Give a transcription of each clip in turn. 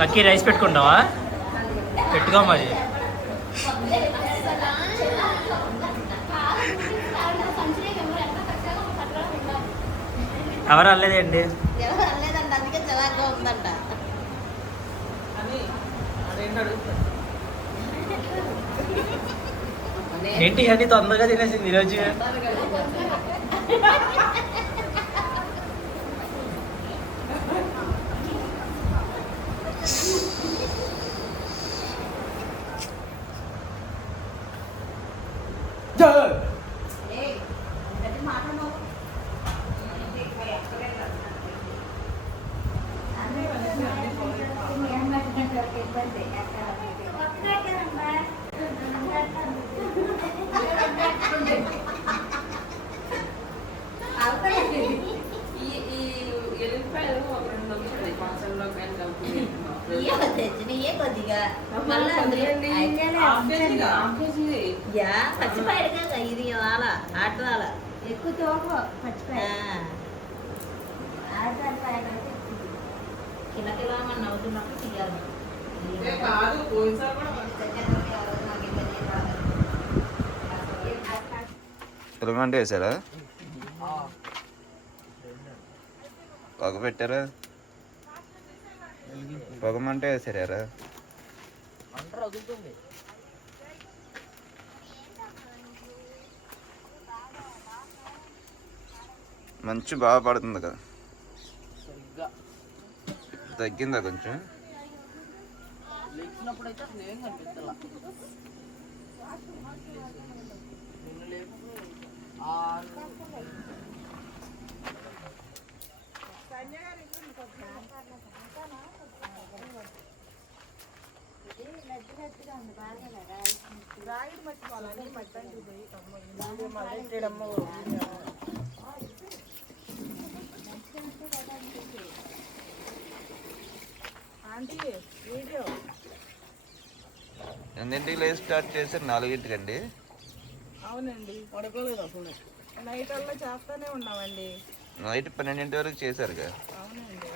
Lucky rice పెట్టుకుంటావా? పెట్టుకో మరి. ఎవరు అనలేదండి. అందుకే చలాగా ఉందంట. ఏంటి అని తొందరగా తినేసింది ఈరోజు. పచ్చిపాయలుగా ఇది వాళ్ళ ఆట వాళ్ళ ఎక్కువ తోక పచ్చిపాయ కిలకిలా మన నవ్వుతున్నప్పుడు తీయాలి. పిల్లమంటే వేసారా? పొగ పెట్టారా? పొగమంటే వేసారా? మంచు బాగా పడుతుంది కదా. తగ్గిందా కొంచెం? ఎన్నింటికి లేచి స్టార్ట్ చేశారు? 4ంటికండి. అవునండి, పడుకోలేదు అప్పుడు. నైట్ అలా చేస్తానే ఉన్నామండి. నైట్ 12 వరకు చేశారుగా. అవునండి.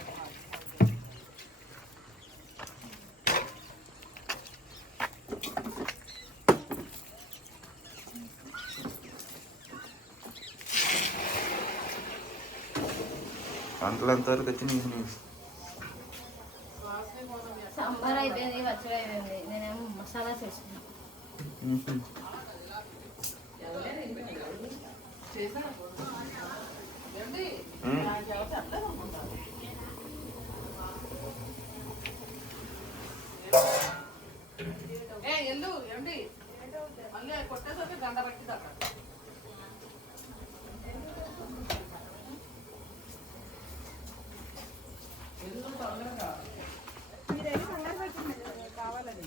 వంటలు ఎంతవరకు వచ్చినాయి? సాంబార్ అయిపోయింది, పచ్చడి అయిపోయింది. నేనేమో మసాలా చేస్తున్నాను. కొట్టేసరికి గంట పట్టింది అక్కడ. కావాలని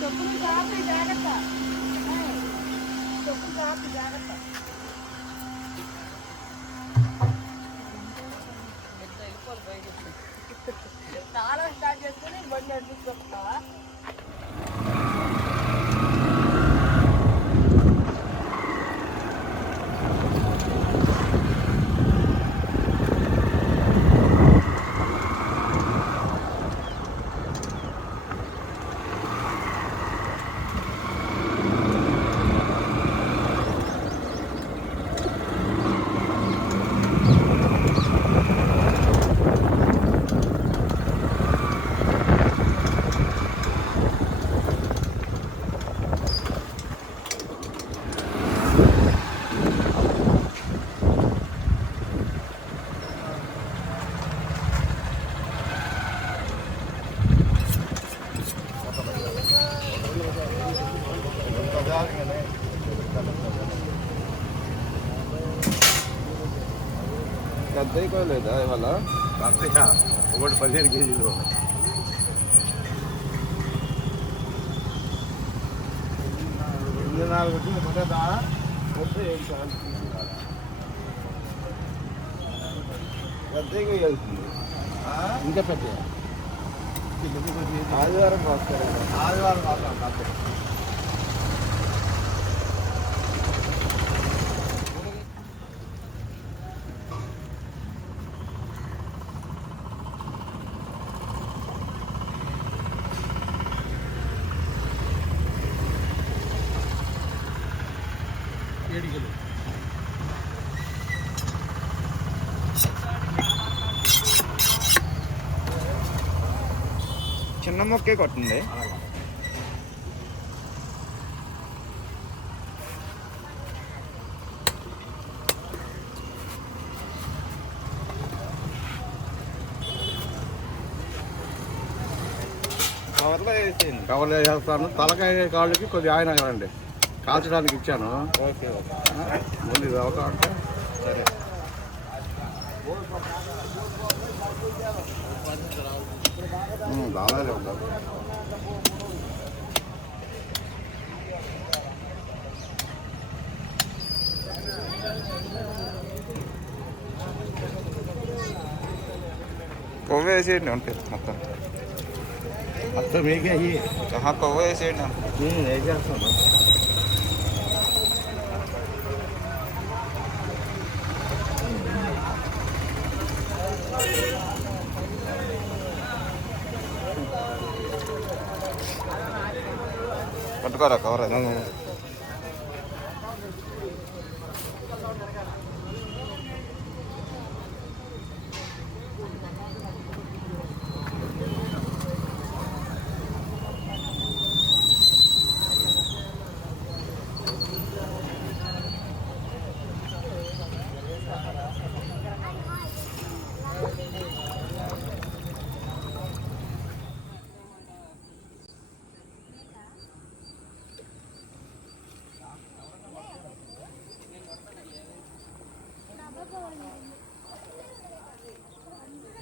చెప్పులు జాగ్రత్త, జాగ్రత్త, చెప్పులు జాగ్రత్త, జాగ్రత్త. చాలా స్టార్ట్ చేసుకుని బండి నడిపిస్తావా? పెద్ద లేదా ఇవాళ? ఒకటి 15 కేజీలు. పెద్దగా వెళ్తుంది. ఇంకా పెద్ద ఆదివారం వస్తారు. ఆదివారం మాత్రం అంతే. చిన్న మొక్కే కొట్టండి. కవర్లో వేసేయండి. కవర్లో వేసేస్తాను. తలకాయ కాళ్ళకి కొద్దిగా ఆయన కదండి కాల్చడానికి ఇచ్చాను. ఓకే ఓకే ముందు ఇది అవుతా అంటే సరే. బాగానే ఉంటారు. కొవ్వు వేసేయండి ఉంటుంది మొత్తం. మొత్తం వేగేయి కొవ్వు వేసేయండి. వేసేస్తాను. పట్టుకోరా కవర్ అది.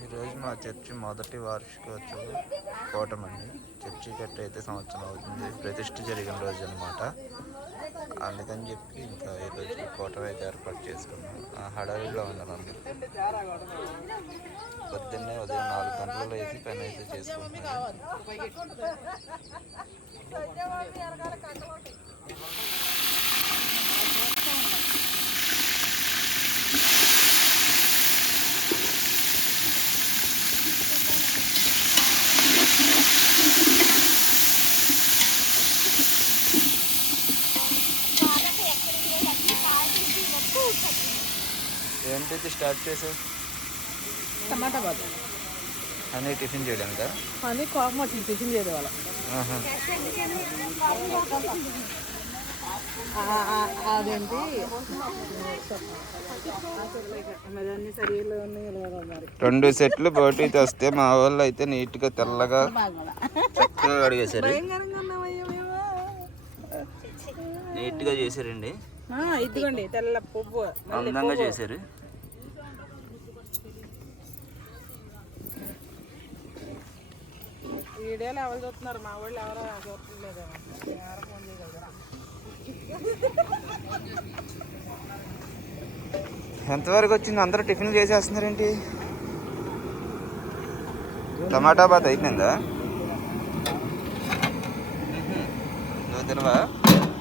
ఈరోజు మా చర్చి మొదటి వార్షికోత్సవం అండి. చర్చి కట్టి అయితే సంవత్సరం అవుతుంది. ప్రతిష్ఠ జరిగిన రోజు అనమాట. అందుకని చెప్పి ఇంకా ఈరోజు కూటమి అయితే ఏర్పాటు చేసుకున్నాం. హడావిడిలో ఉన్నారు అందరూ. పొద్దున్నే ఉదయం 4 గంటలలో వేసి పని అయితే చేసుకుంటున్నారు. ఏంటి స్టార్ట్ చేసావు? టమాటా బాత్ అని టిఫిన్ చేయడానికి. అని కోపం వచ్చింది టిఫిన్ చేయడం వల్ల. అదేంటి అన్ని సరిలో మరి 2 సెట్లు బోటీ తెస్తే మా వాళ్ళు అయితే నీట్గా తెల్లగా చక్కగా అడిగేశారు. నీట్గా చేశారండి. ఇదిగోండి తెల్ల పువ్వు అందంగా చేశారు. వీడియోలు ఎవరు చూస్తున్నారు? మా వాళ్ళు ఎవరో చూడలేదేమో. ఎవరో ఫోన్ చేయగలరా? ఎంతవరకు వచ్చింది? అందరూ టిఫిన్ చేసేస్తున్నారేంటి? టమాటా బాత్ అయిపోయిందా? నువ్వు తినవా?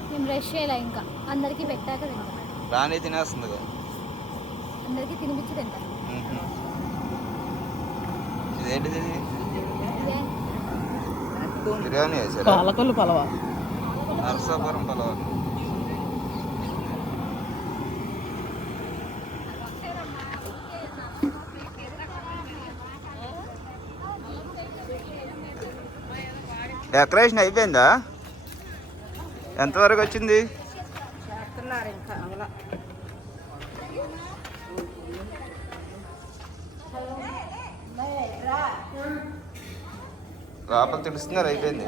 నేను బ్రష్ చేయాలి ఇంకా. అందరికీ పెట్టాక తింటా. రాని తినేస్తుందిగా. అందరికీ తినిపించి తింటా. ఇదేంటిది? బిర్యానీ వేసారా? పాలకొల్లు పలవా, నరసాపురం పలావ్. డెకరేషన్ అయిపోయిందా? ఎంతవరకు వచ్చింది? చేస్తున్నారు ఇంకా అవలా. లోపల తెలుస్తున్నారు అయిపోయింది.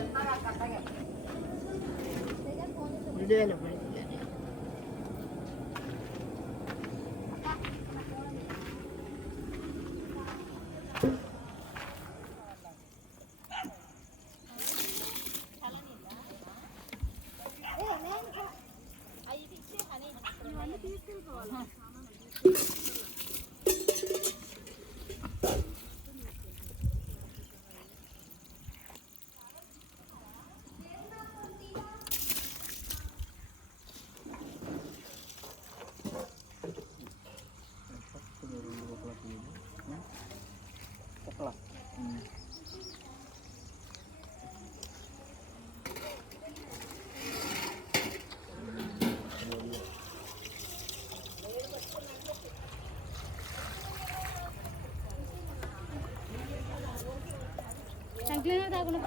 ఇట్లనే తాగున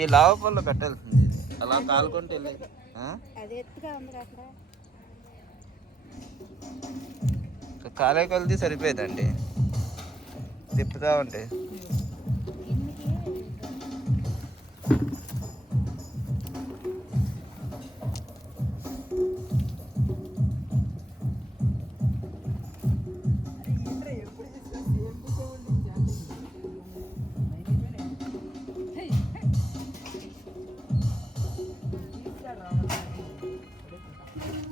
ఈ లావపల్లో పెట్టాల్సింది అలా కాలుకుంటూ వెళ్ళి అది ఎత్తుగా ఉంది అక్కడ కాలే కొలిది సరిపోయేదండి తిప్పుతా ఉంటే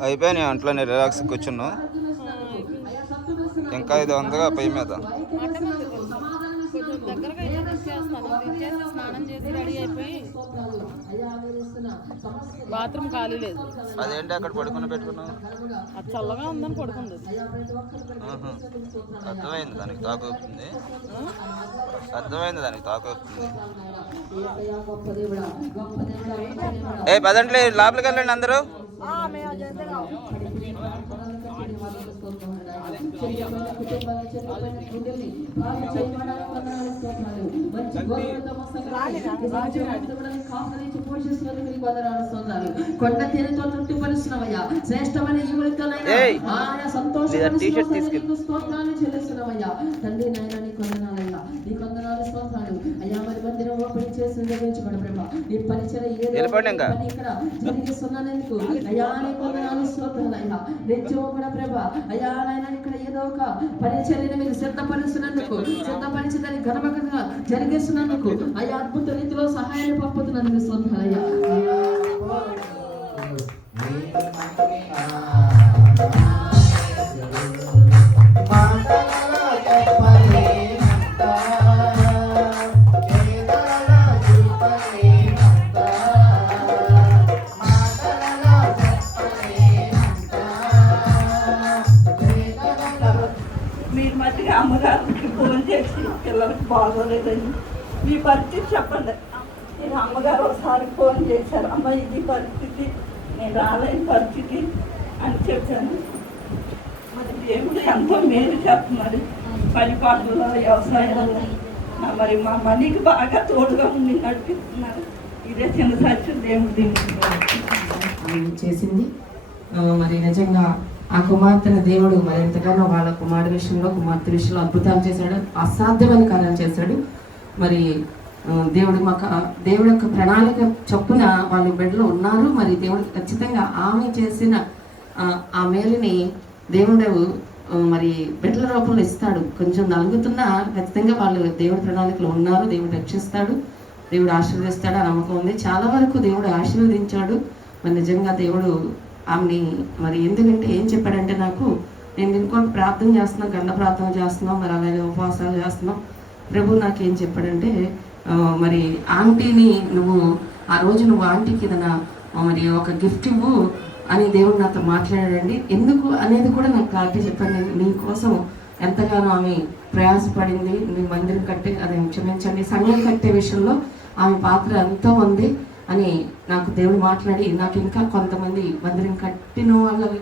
అయిపోయినాయి అంట్లోనే రిలాక్స్ కూర్చున్నాం ఇంకా ఇది ఉందిగా పై మీద స్నానం చేసి రెడీ అయిపోయి బాత్రూమ్ ఖాళీ లేదు. అదేంటి అక్కడ పడుకుని పెట్టుకున్నాం అది చల్లగా ఉందని పడుకుంది. అర్థమైంది దానికి తాకు వస్తుంది అర్థమైంది దానికి తాకు వస్తుంది ఏ పదంట్లే లోపలికి వెళ్ళండి అందరూ కొండ తీరతో తృప్తిపరుస్తున్నావయ్యా శ్రేష్టమైన స్తోత్రాలు చెల్లిస్తున్నావయ్యా తండ్రి నాయన నీ కొందనాలయ్యా నీ కొందనాలు స్తోత్రాలు అయ్యా మరి మందిరం ఓపెన్ చేసి నిర్వహించుకోండి ప్రభా నీ పరిచయం ఇక్కడ జరిగిస్తున్నందుకు అయ్యా నీ కొందనాలు స్తోత్రాలు అయ్యా నిత్యం కూడా ప్రభా అయ్యా నాయన ఇక్కడ ఏదో ఒక పరిచర్యను మీరు సిద్ధపరుస్తున్నందుకు సిద్ధపరిచి దాన్ని ఘనమగంగా జరిగిస్తున్నందుకు అయ్యా అద్భుత రీతిలో సహాయాన్ని పంపుతున్నందుకు స్తోత్రాలయ్యా మీరు మధ్యగా అమ్మగారికి ఫోన్ చేసి పిల్లలకి బాగోలేదని మీ పరిస్థితి చెప్పండి. నేను అమ్మగారు ఒకసారి ఫోన్ చేశారు, అమ్మ ఇది పరిస్థితి నేను రాలేని పరిస్థితి అని చెప్పాను. మరి దేవుడు ఎంతో మేలు చెప్తున్నారు పని పాటల్లో వ్యవసాయంలో. మరి మా మనీకి బాగా తోడుగా ఉండి నడిపిస్తున్నారు. ఇదే చిన్న సత్యం దేవుడు చేసింది. మరి నిజంగా ఆ కుమార్తెను దేవుడు మరి ఎంతగానో వాళ్ళ కుమారుడు విషయంలో కుమార్తె విషయంలో అద్భుతాలు చేశాడు, అసాధ్యమైన కార్యాలు చేశాడు. మరి దేవుడు యొక్క ప్రణాళిక చొప్పున వాళ్ళు బెడ్లో ఉన్నారు. మరి దేవుడు ఖచ్చితంగా ఆమె చేసిన ఆ మేలుని దేవుడు మరి బిడ్డల రూపంలో ఇస్తాడు. కొంచెం నలుగుతున్నా ఖచ్చితంగా వాళ్ళు దేవుడి ప్రణాళికలో ఉన్నారు. దేవుడు రక్షిస్తాడు, దేవుడు ఆశీర్వదిస్తాడు ఆ నమ్మకం ఉంది. చాలా వరకు దేవుడు ఆశీర్వదించాడు. మరి నిజంగా దేవుడు ఆమెని మరి ఎందుకంటే ఏం చెప్పాడంటే నాకు నేను ఇంకొక ప్రార్థన చేస్తున్నాం, గండ ప్రార్థన చేస్తున్నాం, మరి అలాగే ఉపవాసాలు చేస్తున్నాం. ప్రభు నాకేం చెప్పాడంటే మరి ఆంటీని నువ్వు ఆ రోజు నువ్వు ఆంటీకి ఏదైనా మరి ఒక గిఫ్ట్ ఇవ్వు అని దేవుడు నాతో మాట్లాడాడండి. ఎందుకు అనేది కూడా నాకు క్లారిటీ చెప్పండి. నీ కోసం ఎంతగానో ఆమె ప్రయాసపడింది. మీ మందిరం కట్టే అది క్షమించండి సంఘం కట్టే విషయంలో ఆమె పాత్ర ఎంతో ఉంది అని నాకు దేవుడు మాట్లాడి నాకు ఇంకా కొంతమంది మందిరం కట్టిన వాళ్ళకి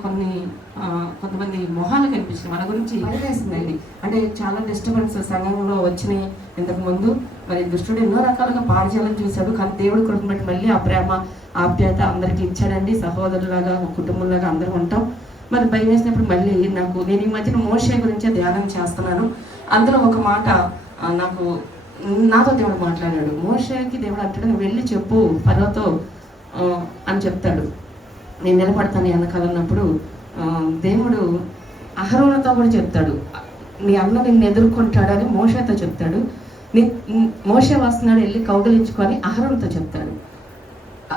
కొంతమంది మొహాలు కనిపించినాయి. మన గురించి భయమేస్తుందండి. అంటే చాలా డిస్టర్బెన్స్ సంఘంలో వచ్చినాయి ఇంతకు ముందు. మరి దుష్టుడు ఎన్నో రకాలుగా పాఠశాలను చూశాడు, కానీ దేవుడు కృపను బట్టి మళ్ళీ ఆ ప్రేమ ఆప్యాయత అందరికీ ఇచ్చాడండి. సహోదరులాగా కుటుంబంలాగా అందరూ ఉంటాం. మరి భయం వేసినప్పుడు మళ్ళీ నేను ఈ మధ్యన మోషే గురించే ధ్యానం చేస్తున్నాను. అందులో ఒక మాట నాతో దేవుడు మాట్లాడాడు. మోషేకి దేవుడు అంటాడు నువ్వు వెళ్ళి చెప్పు ఫరోతో అని చెప్తాడు, నేను నిలబడతాను వెనకాలన్నప్పుడు దేవుడు అహరోనుతో కూడా చెప్తాడు, నీ అన్న నిన్ను ఎదుర్కొంటాడు అని మోషేతో చెప్తాడు. మోషే వస్తున్నాడు వెళ్ళి కౌగిలించుకొని అహరోనుతో చెప్తాడు.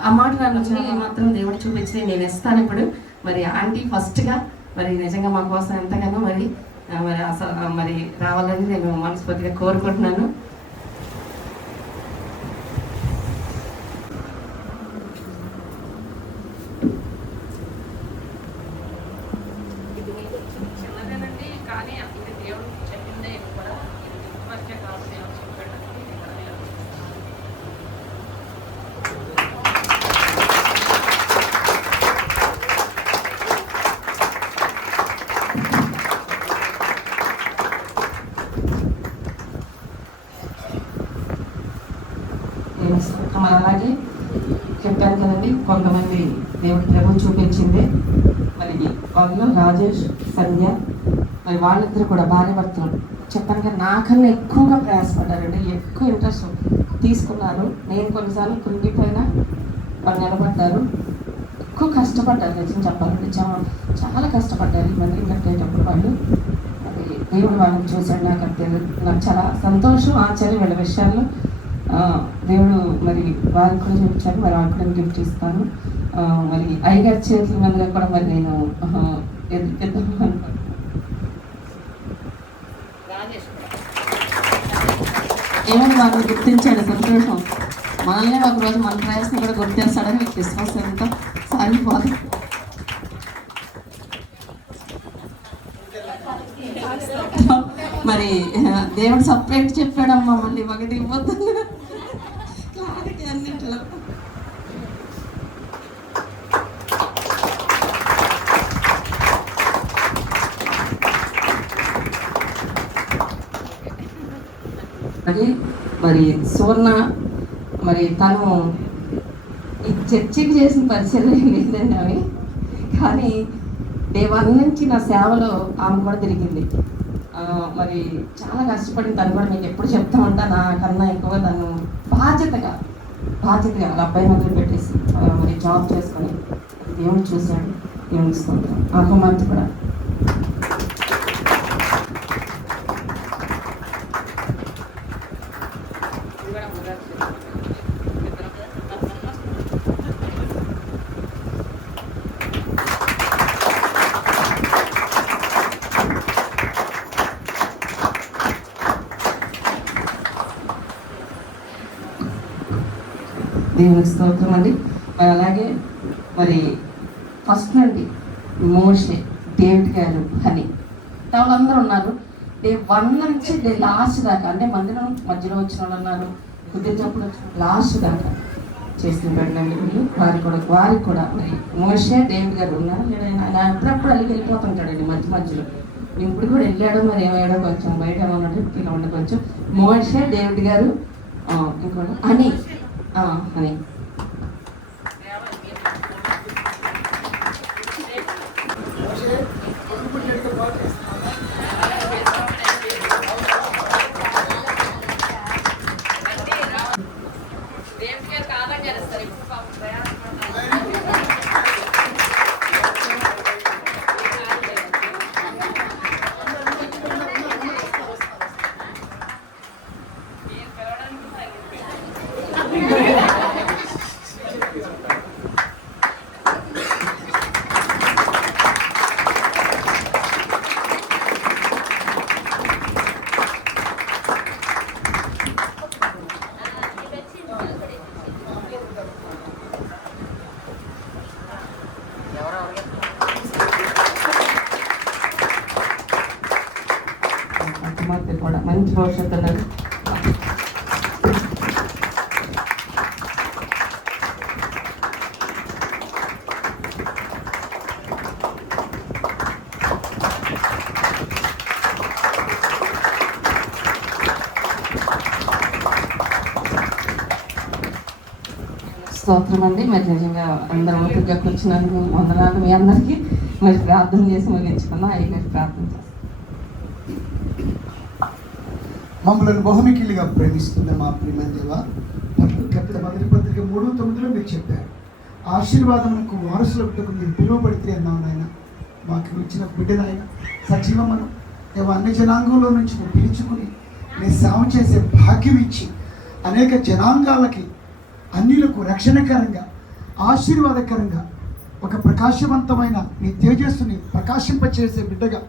ఆ మాట నన్ను మాత్రం దేవుడు చూపించి నేను ఇస్తాను ఇప్పుడు. మరి ఆంటీ ఫస్ట్గా మరి నిజంగా మా కోసం ఎంతగానో మరి రావాలని నేను మనస్ఫూర్తిగా కోరుకుంటున్నాను. మరి అలాగే చెప్పారు కదండి, కొంతమంది దేవుడి ప్రేమ చూపించింది. మరి వాళ్ళు రాజేష్, సంధ్య, మరి వాళ్ళిద్దరు కూడా భార్య భర్తలు చెప్పాను కదా, నాకన్నా ఎక్కువగా ప్రయాసపడ్డారండి, ఎక్కువ ఇంట్రెస్ట్ తీసుకున్నారు. నేను కొన్నిసార్లు కృంగిపోయినా వాళ్ళు నిలబడ్డారు, ఎక్కువ కష్టపడ్డారు. నిజం చెప్పాలంటే చాలా కష్టపడ్డారు ఈ మందిరం కట్టేటప్పుడు వాళ్ళు. మరి దేవుడు వాళ్ళని చూశాడు. నాకు చాలా సంతోషం, ఆశ్చర్యం వీళ్ళ విషయాల్లో. దేవుడు మరి వారికి కూడా చూపించారు. మరి వాళ్ళకి కూడా గిఫ్ట్ ఇస్తాను. మరి అయ్యగారి చేతుల మీదుగా కూడా మరి నేను ఏమని వాళ్ళని గుర్తించాడు. సంతోషం. మనల్ని ఒక రోజు మన ప్రయాసం కూడా గుర్తిస్తాడని మీకు విశ్వాసం ఎంతో సాగిపోదు. మరి దేవుడు సపరేట్ చెప్పాడమ్మా, మళ్ళీ ఒకటి ఇవ్వద్దు క్లారిటీ అన్నింటిలో. అది మరి సువర్ణ మరి తను ఈ చర్చికి చేసిన పరిచయం లేదండి అవి, కానీ డే 1 నుంచి నా సేవలో ఆమె కూడా తిరిగింది. మరి చాలా కష్టపడింది. తను కూడా మీకు ఎప్పుడు చెప్తా ఉంటా, నాకన్నా ఎక్కువ తను బాధ్యతగా వాళ్ళ అబ్బాయి మొదలు పెట్టేసి మరి జాబ్ చేసుకొని దేవుడు చూశాడు. దేవుడికి స్తోత్రం. ఆ కుమార్తె కూడా దేవునికి స్తోత్రం అండి. అలాగే మరి ఫస్ట్ నుండి మోషే, డేవిడ్ గారు, హనీ వాళ్ళందరూ ఉన్నారు. డే 1 నుంచి డే లాస్ట్ దాకా, అంటే మందిరం మధ్యలో వచ్చిన వాళ్ళు ఉన్నారు, కుదిరినప్పుడు లాస్ట్ దాకా చేసిన పెట్టండి. వారికి కూడా మరి మోషే, డేవిడ్ గారు ఉన్నారు. ఆయన అప్పుడప్పుడు అಲ್ಲಿకి వెళ్ళిపోతుంటాడండి మధ్యలో. ఇప్పుడు కూడా వెళ్ళాడు, మరి ఏమయ్యాడో కొంచెం బయట ఉన్నట్టు ఇలా ఉండే. కొంచెం మోషే, డేవిడ్ గారు, ఇంకోటి హనీ అని కూడా మంచి భవిష్యత్తు ఉన్నది. స్తోత్రం అండి. మరి నిజంగా అందరూ ఓపికగా కూర్చున్నందుకు వందనాలు మీ అందరికీ. మరి ప్రార్థన చేసి ముగించుకున్నాం. అయ్యగారు ప్రార్థన చేస్తాం. మమ్మల్ని బహుమికిలిగా ప్రేమిస్తున్న మా ప్రేమ దేవ, కపిల మొదటి పత్రిక 3:9 మీరు చెప్పారు, ఆశీర్వాదములకు వారసులకు మీరు పిలువబడితే అన్నావు నాయన. మాకు ఇచ్చిన బిడ్డనాయన సజీవమను దేవ, అన్ని జనాంగంలో నుంచి నువ్వు పిలుచుకుని నీ సేవ చేసే భాగ్యం ఇచ్చి అనేక జనాంగాలకి అన్యులకు రక్షణకరంగా ఆశీర్వాదకరంగా ఒక ప్రకాశవంతమైన నీ తేజస్సుని ప్రకాశింపచేసే బిడ్డగా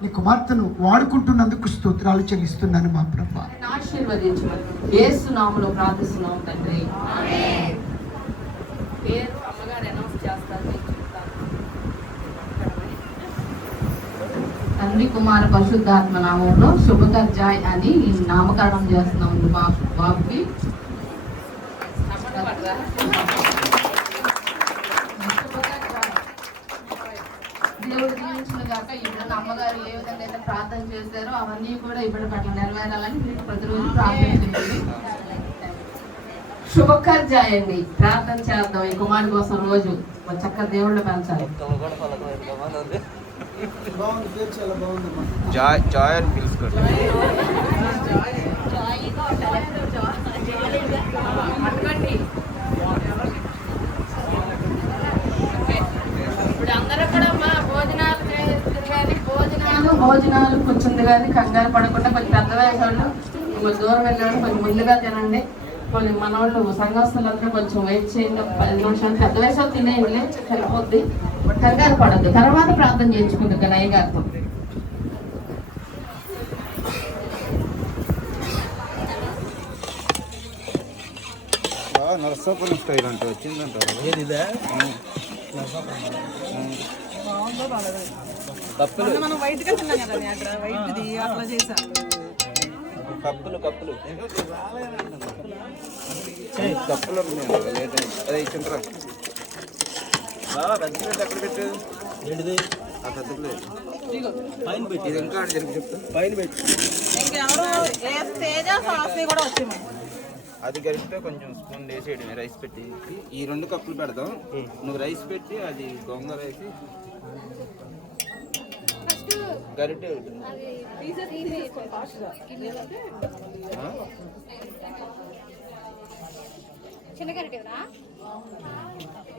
నీ కుమార్తెను వాడుకుంటున్నందుకు స్తోత్రాలు చెల్లిస్తున్నాను మా ప్రభువా. ఆశీర్వదించమని యేసు నామములో ప్రార్థిస్తున్నాం తండ్రి. ఆమేన్. పేరు అమ్మగారు అనౌన్స్ చేస్తారు, నేను చెప్తాను. తండ్రి కుమార పరిశుద్ధాత్మ నామంలో శుభకర్జాయ్ అని నామకరణం చేస్తున్నాం మా బాబుకి. దేవుడు దీవించిన గాక. ఇప్పుడు అమ్మగారు ఏ విధంగా అయితే ప్రార్థన చేశారో అవన్నీ కూడా ఇప్పుడు పట్ల నెరవేరాలని ప్రతిరోజు ప్రార్థన చేయండి. శుభకార్యాయండి. ప్రార్థన చేద్దాం ఈ కుమారుడి కోసం రోజు చక్కగా దేవుళ్ళు పెంచాలి. బాగుంది, పేరు చాలా బాగుందమ్మా. జాయ్ అని పిలుచుకోండి. ఇప్పుడు అందరూ కూడా భోజనాలు కూర్చుంది కానీ కంగారు పడకుండా కొంచెం పెద్ద వయసు వాళ్ళు కొంచెం దూరం వెళ్ళేవాళ్ళు కొంచెం ముందుగా తినండి. కొంచెం మన వాళ్ళు సంఘస్థులందరూ కొంచెం వెయిట్ చేయండి. 10 నిమిషాలు. పెద్ద వయసు తినేయండి, సరిపోద్ది. కంగారు పడద్దు. తర్వాత ప్రార్థన చేయించుకుంటుంది నయ్య గారితో. నరసాపురం స్టైల్ అంటే వచ్చిందంటారు. మనం వైట్ గా తిన్నాం కదా అక్కడ వైట్ది అట్లా చేసా. కప్పులు కప్పులు అదే ఇచ్చింటారా ఎక్కడ పెట్టేది ఏంటిది ఆ పెద్ద ప్లేట్ పైన పెట్టి ఇది ఇంకా జరిగి చెప్తా పైన పెట్టి ఇంకెవరు తేజ సాసి కూడా వచ్చింది. అది కలిపితే కొంచెం స్పూన్ వేసేయడం రైస్ పెట్టి ఈ 2 కప్పులు పెడదాం. నువ్వు రైస్ పెట్టి అది గోంగూర వేసి గరిటె ఉంటుంది.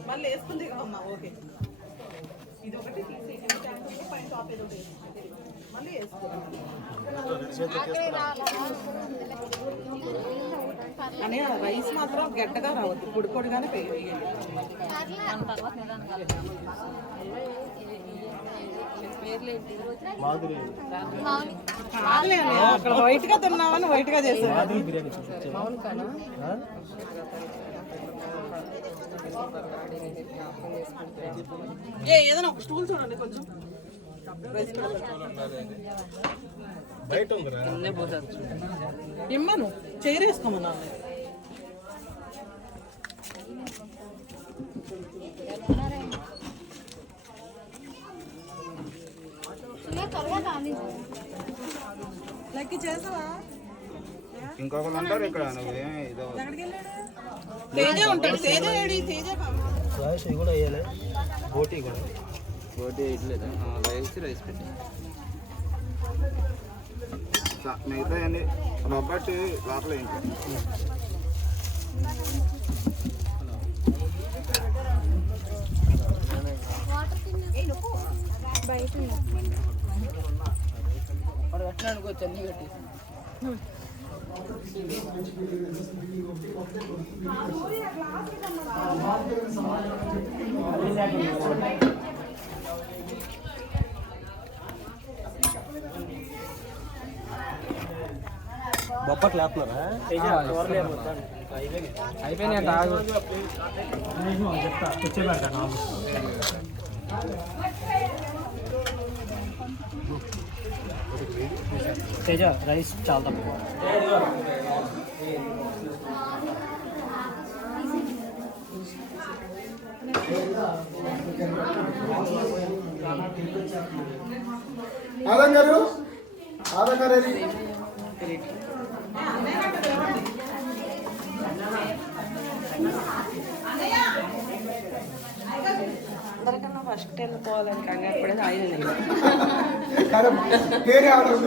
మళ్ళీ వేసుకుంది కదమ్మా. ఓకే, ఇది ఒకటి తీసేసి పైన టాప్ ఏదో మళ్ళీ అని రైస్ మాత్రం గడ్డగా రావద్దు, పొడి పొడిగానే వేయాలి. అక్కడ వైట్ గా తిన్నామని వైట్ గా చేసాను. ఏదైనా ఒక స్టూల్ చూడండి కొంచెం ఇమ్మను చేరేసుకోమన్నా. లెక్కి చేసావా? ఇంకొకరు ఉంటారు ఇక్కడ. తేజ ఉంటాడు. తేజ ఏడి? తేజ కూడా వేయాలి. బోటీ కూడా బోటీ వేయట్లేదు. రైస్ రైస్ పెట్టి మిగతా అన్ని రొబ్బట్టి లోపల ఏంటి అనుకోవచ్చు అన్ని కట్టి బొప్పట్లు వేస్తున్నారా? అయిపోయినాయి. ఆగు చెప్తా వచ్చే పెడతాను. తేజ రైస్ చాలా తక్కువ. ఆదం గారు అందరికన్నా ఫస్ట్ వెళ్ళిపోవాలని కంగారు పడేది ఆయన. వేరే ఆర్డర్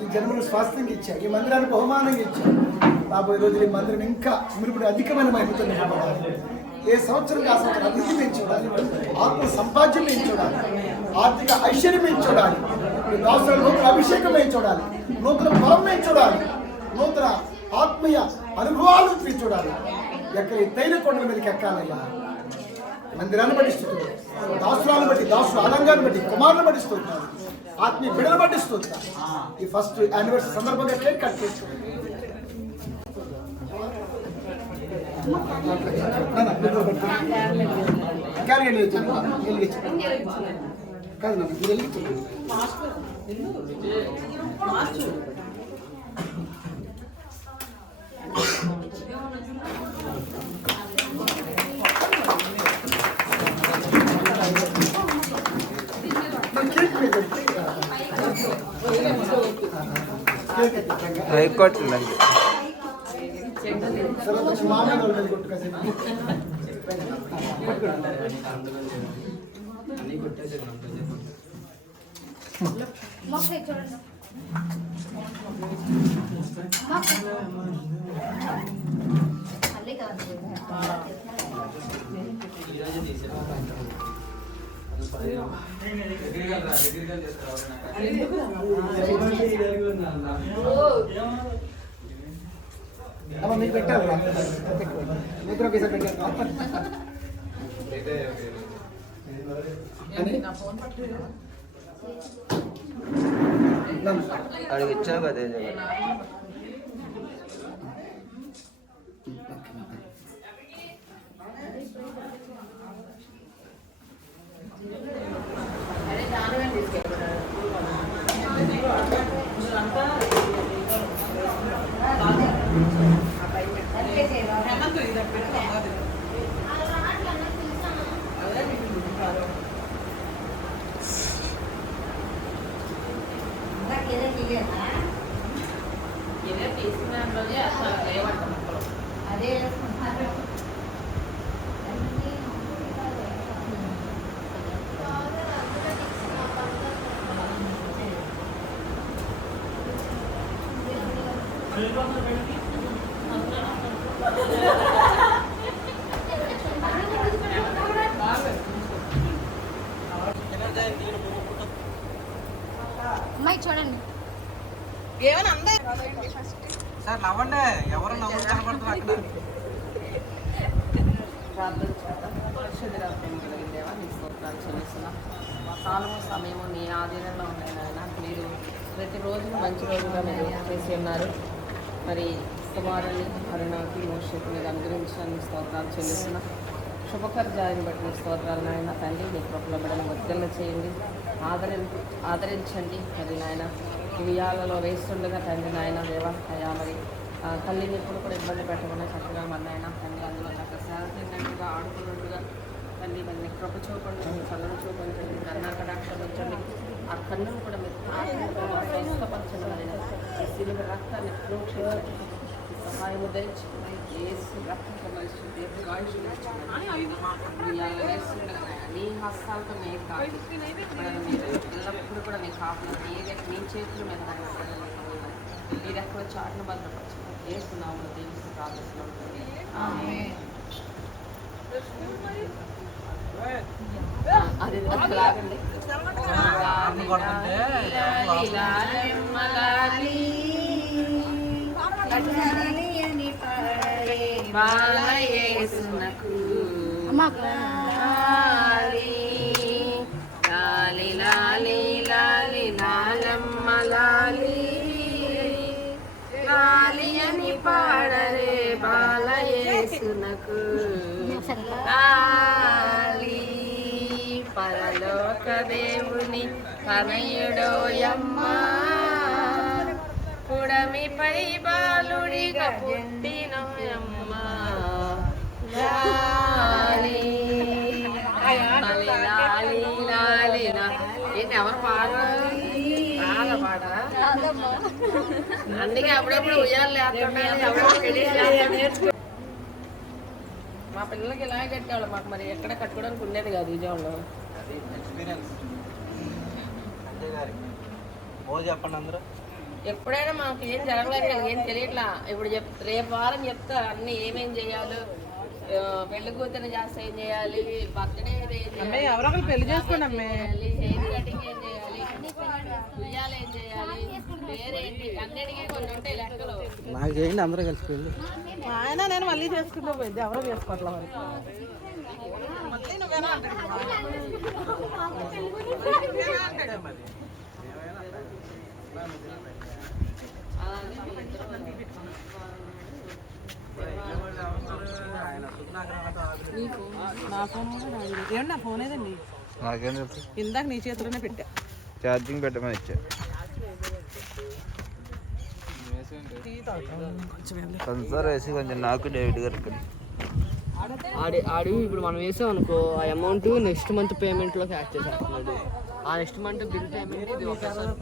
ఈ జన్మను స్వాస్థ్యంగా ఇచ్చారు. ఈ మందిరానికి బహుమానంగా ఇచ్చారు. రాబోయే రోజులు ఈ మందిరం ఇంకా మునుపటి అధికమైన మహిమతో నింపబడాలి. ఏ సంవత్సరం ఆ సంవత్సరం అభివృద్ధి మేము చూడాలి. ఆత్మ సంపాద్యం మేము చూడాలి. ఆర్థిక ఐశ్వర్యం మేము చూడాలి. రాష్ట్రాల నూతన అభిషేకం మేము చూడాలి. నూతన బలం మేము చూడాలి. నూతన ఆత్మీయ అనుభవాలు మీరు చూడాలి. ఎక్కడ ఈ తైల కొండల మీదకి ఎక్కాలయ్యా. మందిరాన్ని బట్టి స్థుతులు, దాసులను బట్టి, దాసుల ఆనందాన్ని బట్టి, కుమారులను బట్టి స్తోత్రాలు, ఆత్మీయ బిడ్డలు బట్టి స్తోత్రాలు. ఈ ఫస్ట్ యానివర్సరీ సందర్భంగా కేక్ కట్ చేసుకోండి. కాదు నాన్న, మీరు వెళ్ళి కేక్ బ్రేక్ కొట్టిందండి. మొక్క చూడండి మళ్ళీ కాదు మీకు పెట్టారు మీకు ఒకేసారి పెట్టారు అడిగి ఇచ్చావు కదా. అదే అమ్మాయి చూడండి ఏమైనా అందా సార్ నవ్వండి, ఎవరు నవ్వు కనపడుతున్నారు అక్కడ. ప్రార్థన చేద్దాం. పరిశుద్ధుడా, ప్రేమ కలిగిన దేవా, నీకు స్తోత్రాలు చెల్లిస్తున్నాం. మా కాలము సమయము నీ ఆధీనంలో ఉన్నాయి నాయన. మీరు ప్రతిరోజు మంచి రోజుగా మీరు చేసి ఉన్నారు. మరి కుమారుని అరుణాకి మోషకు మీరు అనుగ్రహించడానికి స్తోత్రాలు చెల్లిస్తున్నాం. శుభకర్యాన్ని బట్టి మీకు స్తోత్రాలు నాయన. తండ్రి మీ కృపలో బిడ్డను వర్ధన చేయండి, ఆదరించండి. మరి నాయన ఉయ్యాలలో వేస్తుండగా తండ్రి నాయన దేవ అయ్యా మరి తల్లిని ఎప్పుడు కూడా ఇబ్బంది పెట్టకుండా చక్కగా మన నాయన తండ్రి అందులో చక్కగా శాంతిగా ఆడుకున్నట్టుగా తల్లి మరి కృప చూపండి, కన్నులు చూపించండి, కర్ణాకటాక్షలు ఉంచండి. ఆ కన్నును కూడా మీరు స్వస్థపరచండి. నాయన ఈ శిలువ రక్తాన్ని ప్రోక్షించండి, సహాయము దయచేయండి. యేసు రక్తంతో మనిషి నీ హస్తాలతో మీరు కాదు ఎల్లప్పుడు కూడా నీ కాపులు నీ చేతుల మీద మీరు ఎక్కడ చాటును భద్రపరచండి. వేస్తున్నాము దేవుడు ప్రార్థిస్తున్నాం. అది లాగండి. బాలయేసునకు లాలి లాలి లాలి లాలమ్మ లాలి లాలి అని పాడరే బాలయేసునకు లాలి పరలోక దేవుని కనయుడోయమ్మ పుడమిపై బాలుడిగా పుట్టినోయమ్మ లాలి లాలి లాలి లాలి ఏంటి ఎవరు పాడరా పాడరా అందుకే అప్పుడప్పుడు ఉయ్యాలు మా పిల్లలకి ఇలాగే కట్టాడు. మాకు మరి ఎక్కడ కట్టుకోవడానికి ఉండేది కాదు విజయవాడలో. చెప్పండి అందరూ. ఎప్పుడైనా మాకు ఏం జరగలేదు కదా, ఏం తెలియట్లా. ఇప్పుడు రేపు వారం చెప్తారు అన్ని ఏమేం చేయాలి, పెళ్లి కూతురు చేస్తే ఏం చేయాలి, బర్త్డే ఎవరో ఒకరు పెళ్లి చేసుకోండి అమ్మే, హెయిర్ కటింగ్ ఏం చేయాలి, ఉయ్యాలు ఏం చేయాలి, పేరేంటి అన్నిటికీ కొన్ని ఉంటాయి లెక్కలు. నాకు చేయండి అందరూ కలిసిపోయింది. ఆయన నేను మళ్ళీ చేసుకుంటూ పోయింది, ఎవరో చేసుకోవట్లే మరి. నా ఫోన్ ఏమండి, నా ఫోన్ ఏదండి నాకేం తెలుసు, ఇందాక నీ చేతిలోనే పెట్టా. ఛార్జింగ్ పెట్టమని ఇచ్చా. కొంచెం వేసి కొంచెం నాకు డేవిడ్ గారికి ఆడి ఇప్పుడు మనం వేసాం అనుకో, ఆ అమౌంట్ నెక్స్ట్ మంత్ పేమెంట్లోకి యాడ్ చేసేస్తున్నాడు. ఆ నెక్స్ట్ మంత్ బిల్ పేమెంట్ ఇది ఒకసారి